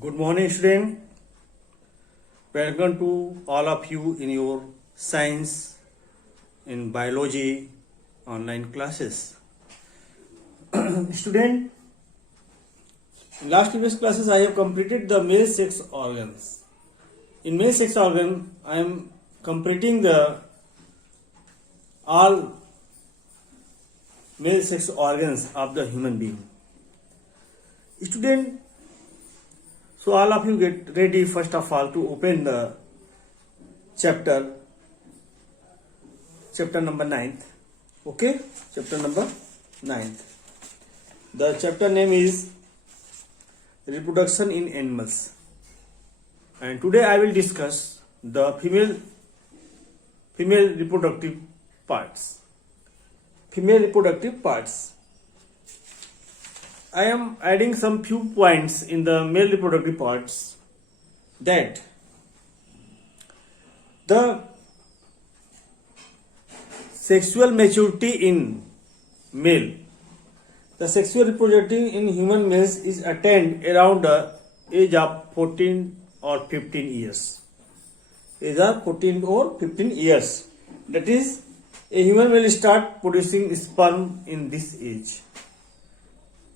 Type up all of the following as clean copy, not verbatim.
Good morning, student. Welcome to all of you in your science in biology online classes. Student, in last previous classes I have completed the male sex organs. In male sex organ, I am completing the all male sex organs of the human being. Student, so all of you get ready first of all to open the chapter number 9th. Okay, chapter number 9th. The chapter name is Reproduction in Animals. And today I will discuss the female reproductive parts. Female reproductive parts. I am adding some few points in the male reproductive parts, that the sexual maturity in male, the sexual reproductive in human males is attained around the age of 14 or 15 years. Age of 14 or 15 years. That is, a human will start producing sperm in this age.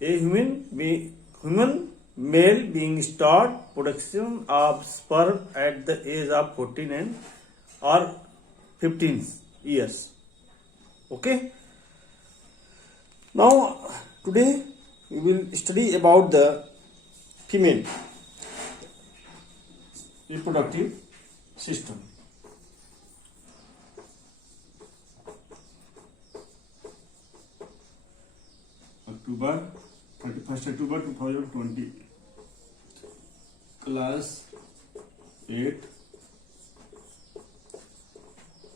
A human male being start production of sperm at the age of 14 and or 15 years. Okay. Now today we will study about the female reproductive system. October 31st October 2020. Class 8.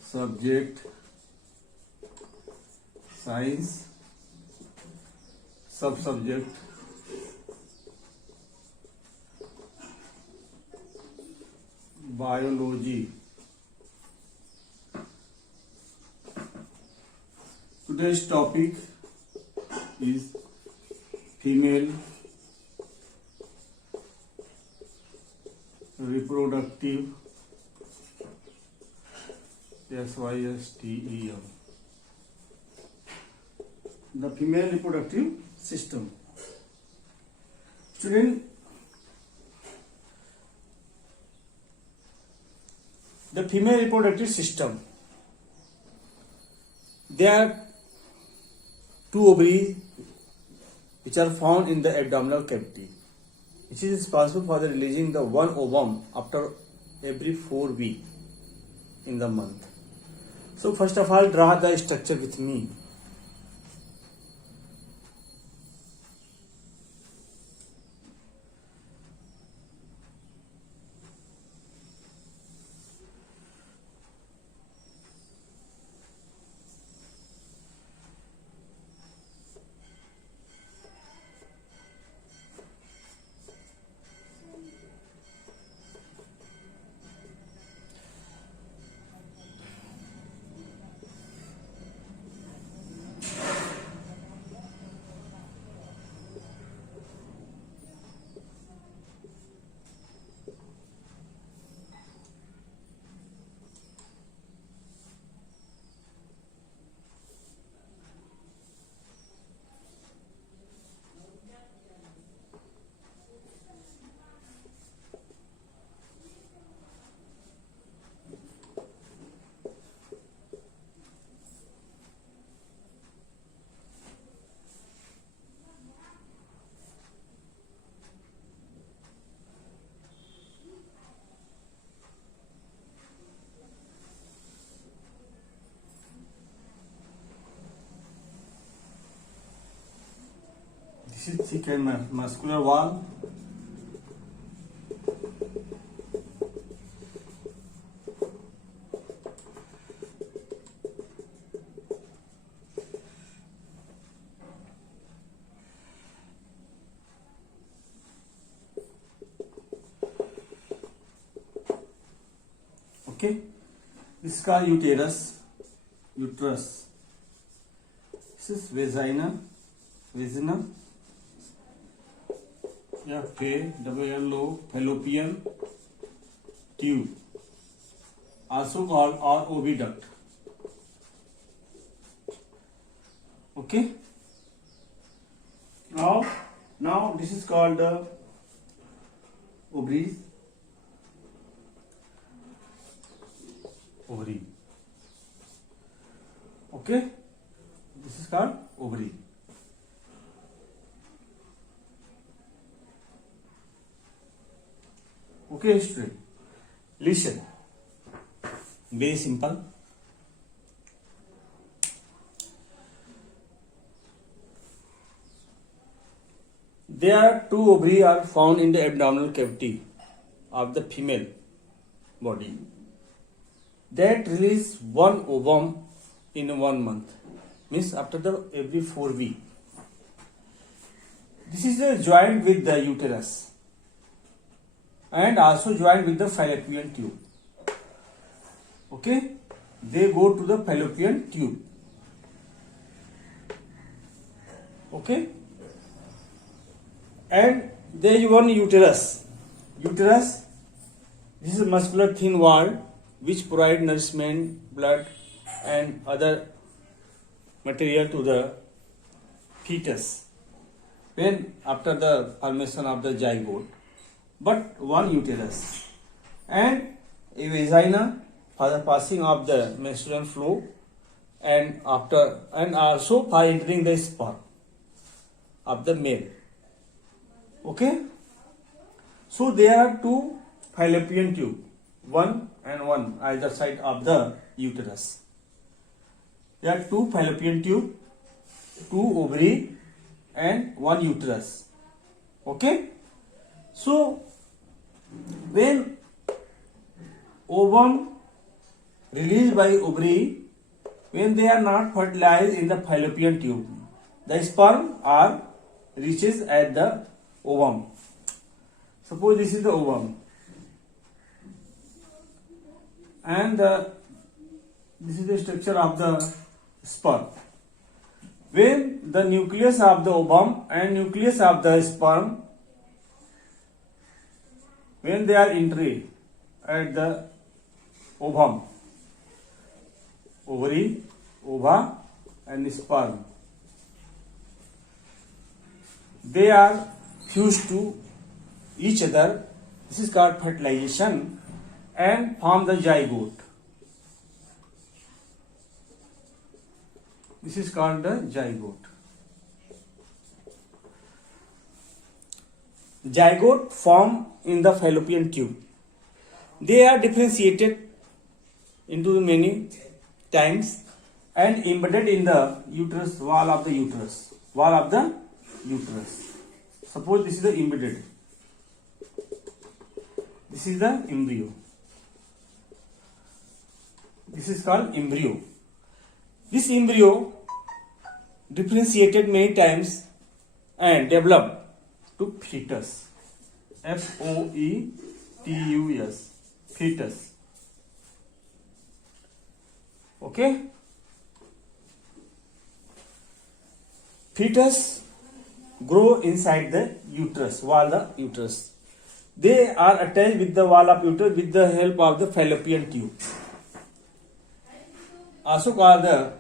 Subject Science. Subsubject Biology. Today's topic is female reproductive SYSTEM. The female reproductive system. Student, the female reproductive system, there are two ovaries which are found in the abdominal cavity, which is responsible for the releasing the one ovum after every 4 weeks in the month. So first of all, draw the structure with me. This is second muscular wall. Okay, this is called uterus. This is vagina. FALLO, fallopian tube, also called or oviduct. Okay. Now this is called the ovary. Okay. This is called ovary. Okay, student. Listen. Very simple. There are two ovaries are found in the abdominal cavity of the female body that release one ovum in 1 month, means after the every 4 weeks. This is joined with the uterus and also joined with the fallopian tube. Okay, they go to the fallopian tube. Okay, and there is one uterus. Uterus, this is a muscular thin wall which provide nourishment, blood and other material to the fetus when after the formation of the zygote. But one uterus and a vagina for the passing of the menstrual flow and after and also for entering the sperm of the male. Okay, so there are two fallopian tube, one and one either side of the uterus. There are two fallopian tube, two ovary and one uterus. Okay, so when ovum released by ovary, when they are not fertilized in the fallopian tube, the sperm are reaches at the ovum. Suppose this is the ovum and this is the structure of the sperm. When the nucleus of the ovum and nucleus of the sperm, when they are entry at the ovum, ovary, ova and sperm, they are fused to each other. This is called fertilization and form the zygote. This is called the zygote. Zygote form in the fallopian tube. They are differentiated into many times and embedded in the uterus, wall of the uterus. Suppose this is the embedded. This is the embryo. This is called embryo. This embryo differentiated many times and developed to fetus. F-O-E-T-U-S. Fetus. Okay. Fetus grow inside the uterus, wall of the uterus. They are attached with the wall of uterus with the help of the fallopian tube, also called the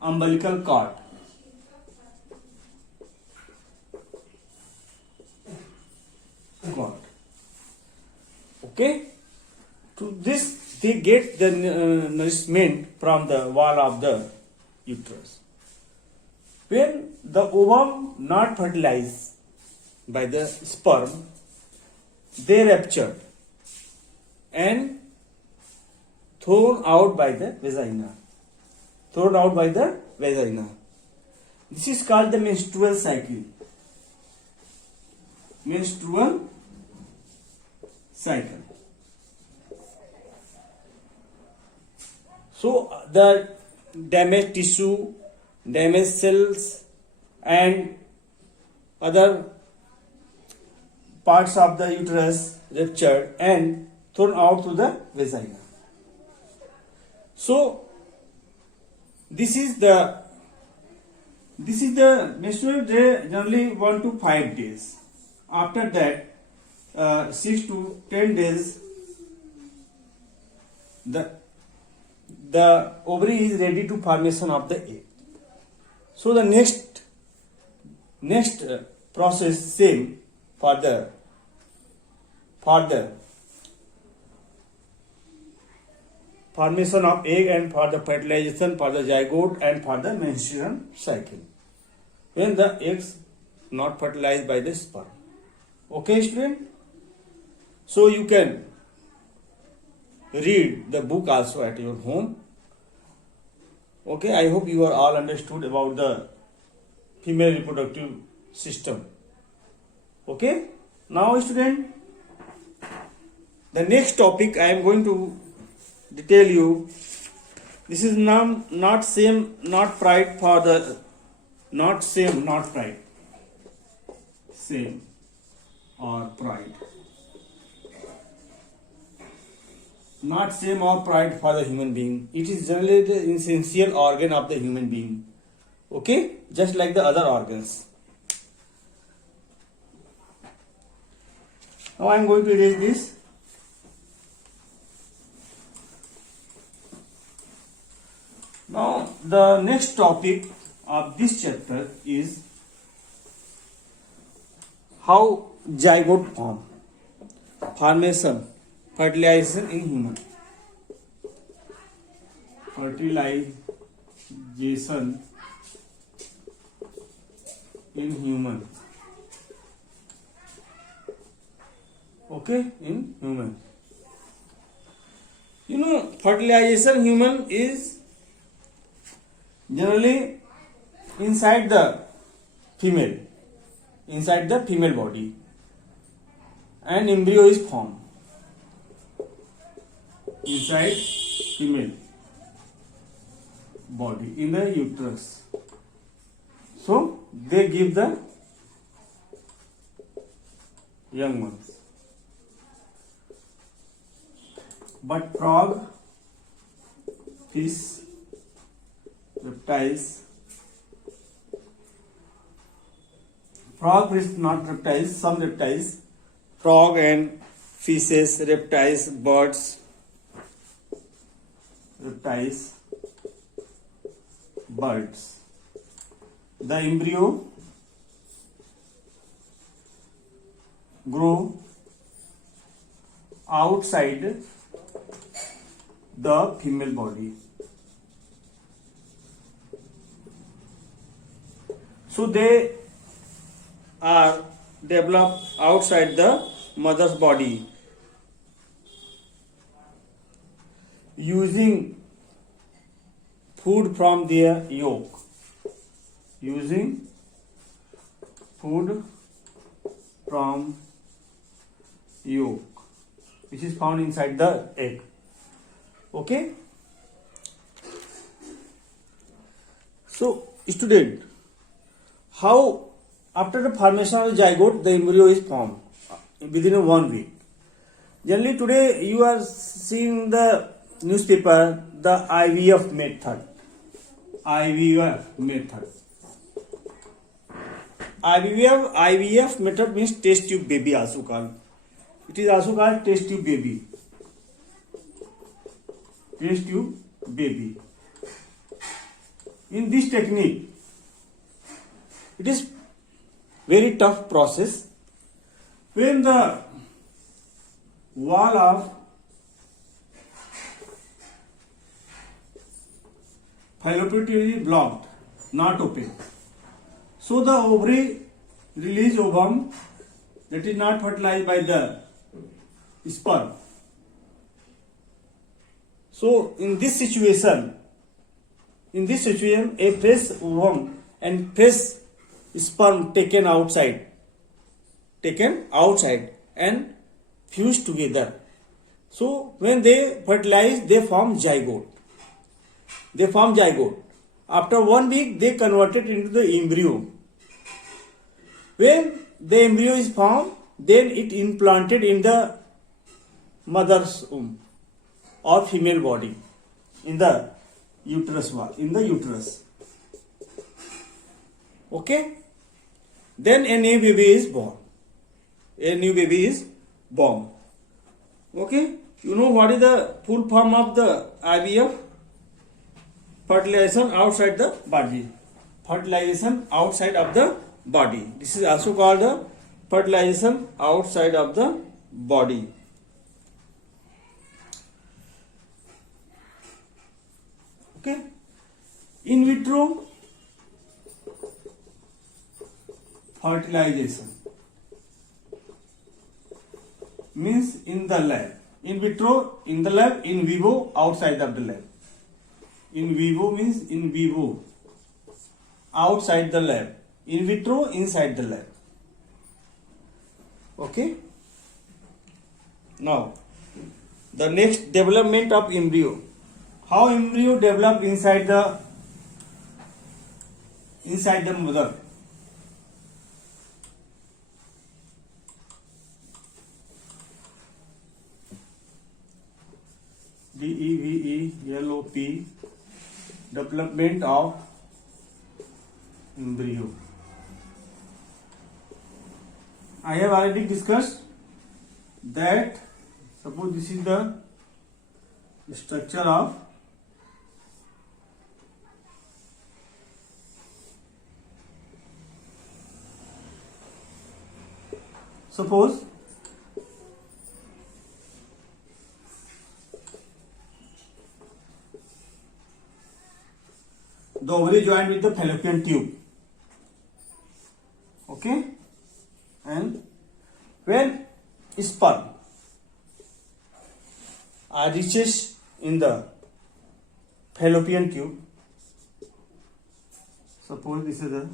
umbilical cord. Okay, to this they get the nourishment from the wall of the uterus. When the ovum not fertilized by the sperm, they ruptured and thrown out by the vagina. This is called the menstrual cycle. So the damaged tissue, damaged cells and other parts of the uterus ruptured and thrown out to the vagina. So this is the menstrual day, generally 1 to 5 days after that 6 to 10 days the ovary is ready to formation of the egg. So the next process same for the formation of egg and for the fertilization, for the zygote and for the menstruation cycle when the eggs not fertilized by the sperm. Okay, student? So you can read the book also at your home. Okay, I hope you are all understood about the female reproductive system. Okay, now student, the next topic I am going to detail you. This is not same, not pride for the not same, not pride, same or pride, not same or pride for the human being. It is generally the essential organ of the human being. Okay, just like the other organs. Now I am going to erase this. Now the next topic of this chapter is how zygote formation, fertilization in human. Fertilization in human. Okay, in human. You know, fertilization human is generally inside the female body, and embryo is formed inside female body in the uterus. So they give the young ones. But frog, fish, reptiles, frog is not reptiles, some reptiles, frog and fishes, reptiles, birds, the embryo grow outside the female body. So they are developed outside the mother's body using food from their yolk. Which is found inside the egg. Okay. So student, how after the formation of the zygote the embryo is formed within 1 week. Generally today you are seeing the newspaper, the IVF method. IVF method means test tube baby also called. It is also called test tube baby. In this technique, it is very tough process. When the wall of fallopian tube is blocked, not open, so the ovary release ovum that is not fertilized by the sperm. So in this situation, a fresh ovum and fresh sperm taken outside and fused together. So when they fertilize, they form zygote. After 1 week, they converted into the embryo. When the embryo is formed, then it implanted in the mother's womb or female body in the uterus wall, Okay. Then a new baby is born. a new baby is born. Okay, you know what is the full form of the IVF? Fertilization outside the body. Fertilization outside of the body. This is also called the fertilization outside of the body. Okay, in vitro fertilization means in the lab. In vitro in the lab, in vivo outside of the lab. In vivo means in vivo outside the lab. In vitro inside the lab. Okay. Now the next development of embryo. How embryo develop inside the mother. DEVELOP, development of embryo. I have already discussed that suppose this is the structure of suppose the ovary joined with the fallopian tube. Okay, and when sperm reaches in the fallopian tube, suppose this is the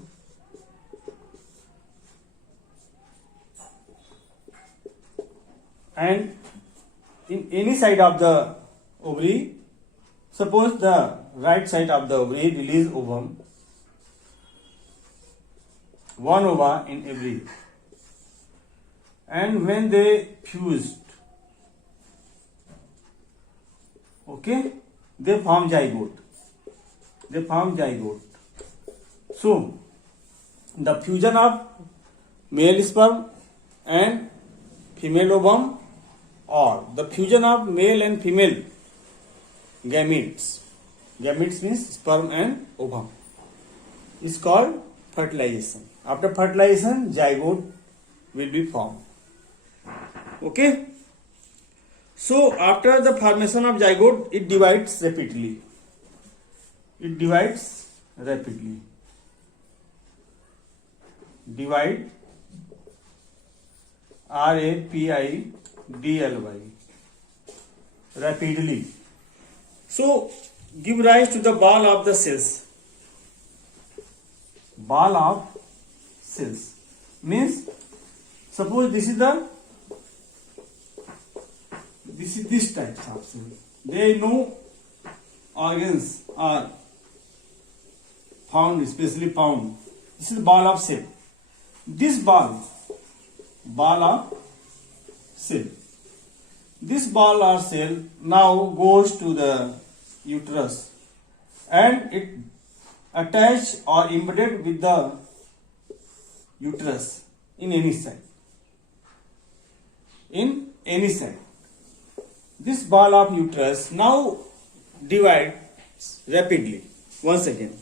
and in any side of the ovary, suppose the right side of the ovary release ovum, one ova in every, and when they fused, okay, they form zygote. So the fusion of male sperm and female ovum, or the fusion of male and female gametes means sperm and ovum, is called fertilization. After fertilization, zygote will be formed. Okay, so after the formation of zygote, it divides rapidly. Divide, rapidly, rapidly. So give rise to the ball of the cells. Ball of cells means suppose this is this type of cell. They know organs are found, especially found. This is ball of cell. This ball of cell. This ball or cell now goes to the uterus and it attached or embedded with the uterus in any side. This ball of uterus now divides rapidly once again.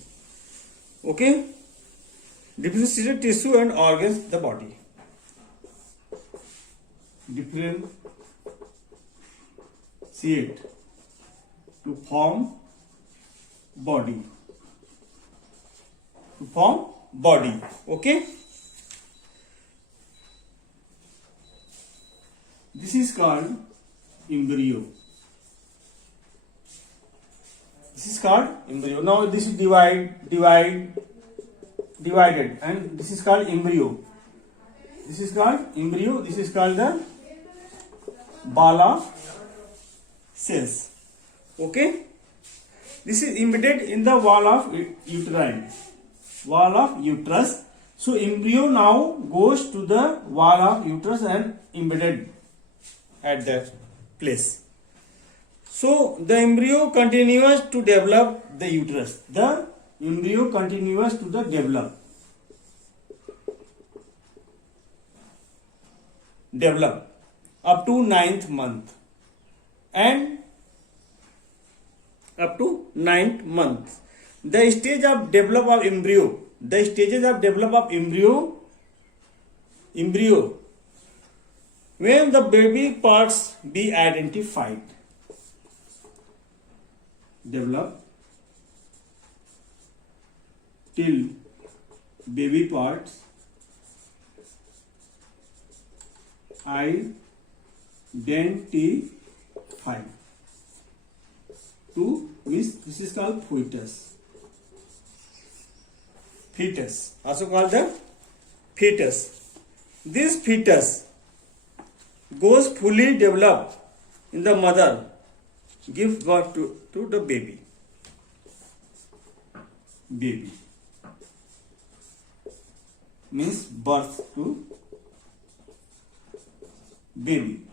Okay? Differentiated tissue and organs the body. Differentiate to form body. Okay? This is called embryo. Now this is divided, and this is called embryo. This is called the ball of cells. Okay? This is embedded in the wall of uterus. So embryo now goes to the wall of uterus and embedded at that place. So the embryo continues to develop the uterus. develop up to ninth month, and up to ninth month. The stage of develop of embryo. The stages of develop of embryo. When the baby parts be identified. Develop till baby parts identified. To means this is called fetus. Fetus, also called the fetus. This fetus goes fully developed in the mother, gives birth to the baby. Baby means birth to baby.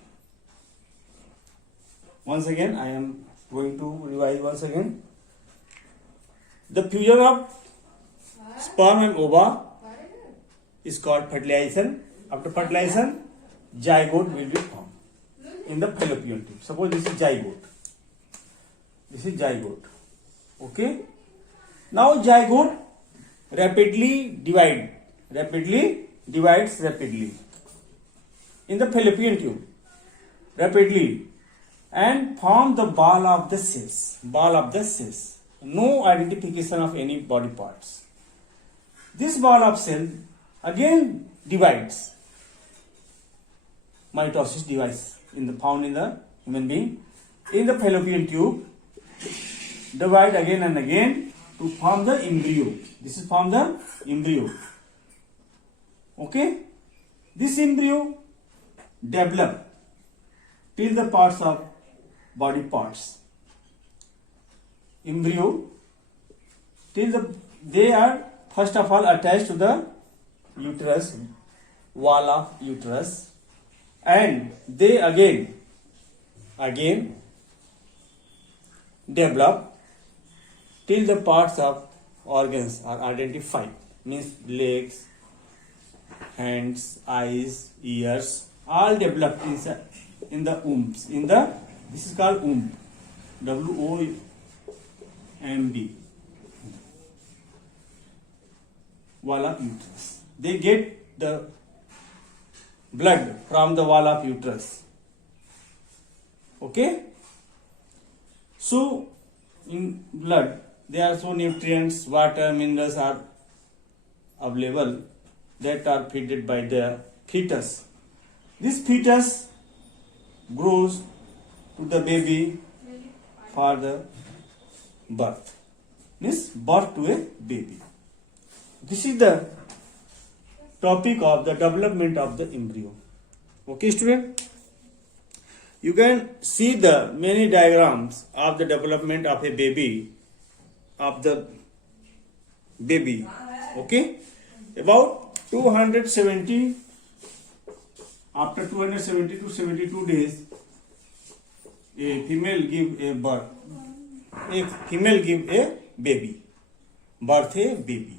Once again, I am going to revise once again. The fusion of sperm and ova is called fertilization. After fertilization, zygote will be formed in the fallopian tube. Suppose this is zygote. This is zygote. Okay. Now zygote rapidly divides rapidly in the fallopian tube rapidly and form the ball of the cells. No identification of any body parts. This ball of cell again divides. Mitosis device found in the human being in the fallopian tube, divide again and again to form the embryo. This is form the embryo. Okay, this embryo develop till the parts of body parts. Embryo till they are first of all attached to the uterus, wall of uterus, and they again develop till the parts of organs are identified, means legs, hands, eyes, ears, all develop inside in the wombs. This is called womb. WOMB. Wall of uterus. They get the blood from the wall of uterus. Okay. So in blood there are so nutrients, water, minerals are available that are fed by the fetus. This fetus grows to the baby for the birth. Means birth to a baby. This is the topic of the development of the embryo. Okay, student? You can see the many diagrams of the development of a baby, Okay? About 270, after 270 to 72 days, a female give a birth. A female give a baby. Birth a baby.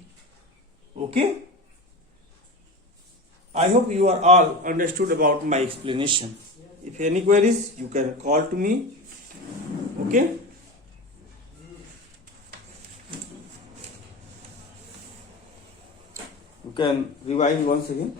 Okay? I hope you are all understood about my explanation. If any queries, you can call to me. Okay? You can revise once again.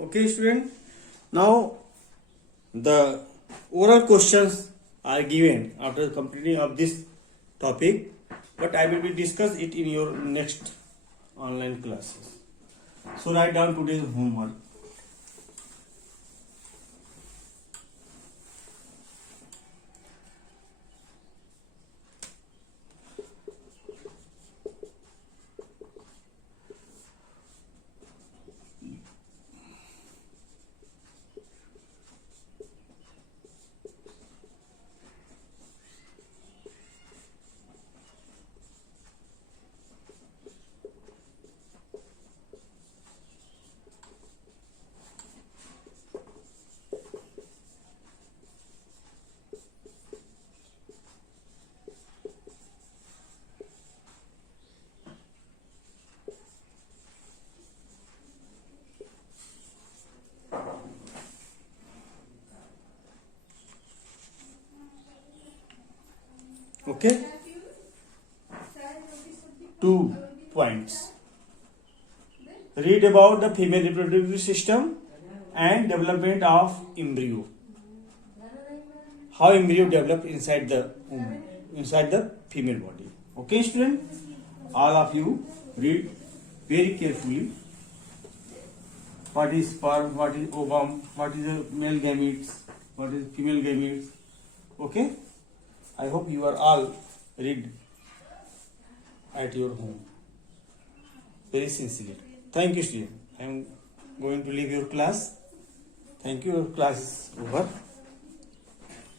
Okay, student. Now the oral questions are given after completing of this topic, but I will be discuss it in your next online classes. So write down today's homework. Okay. 2 points. Read about the female reproductive system and development of embryo. How embryo develop inside the womb, inside the female body. Okay, student. All of you read very carefully. What is sperm? What is ovum? What is the male gametes? What is female gametes? Okay. I hope you are all read at your home very sincerely. Thank you, student. I am going to leave your class. Thank you. Your class is over.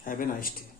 Have a nice day.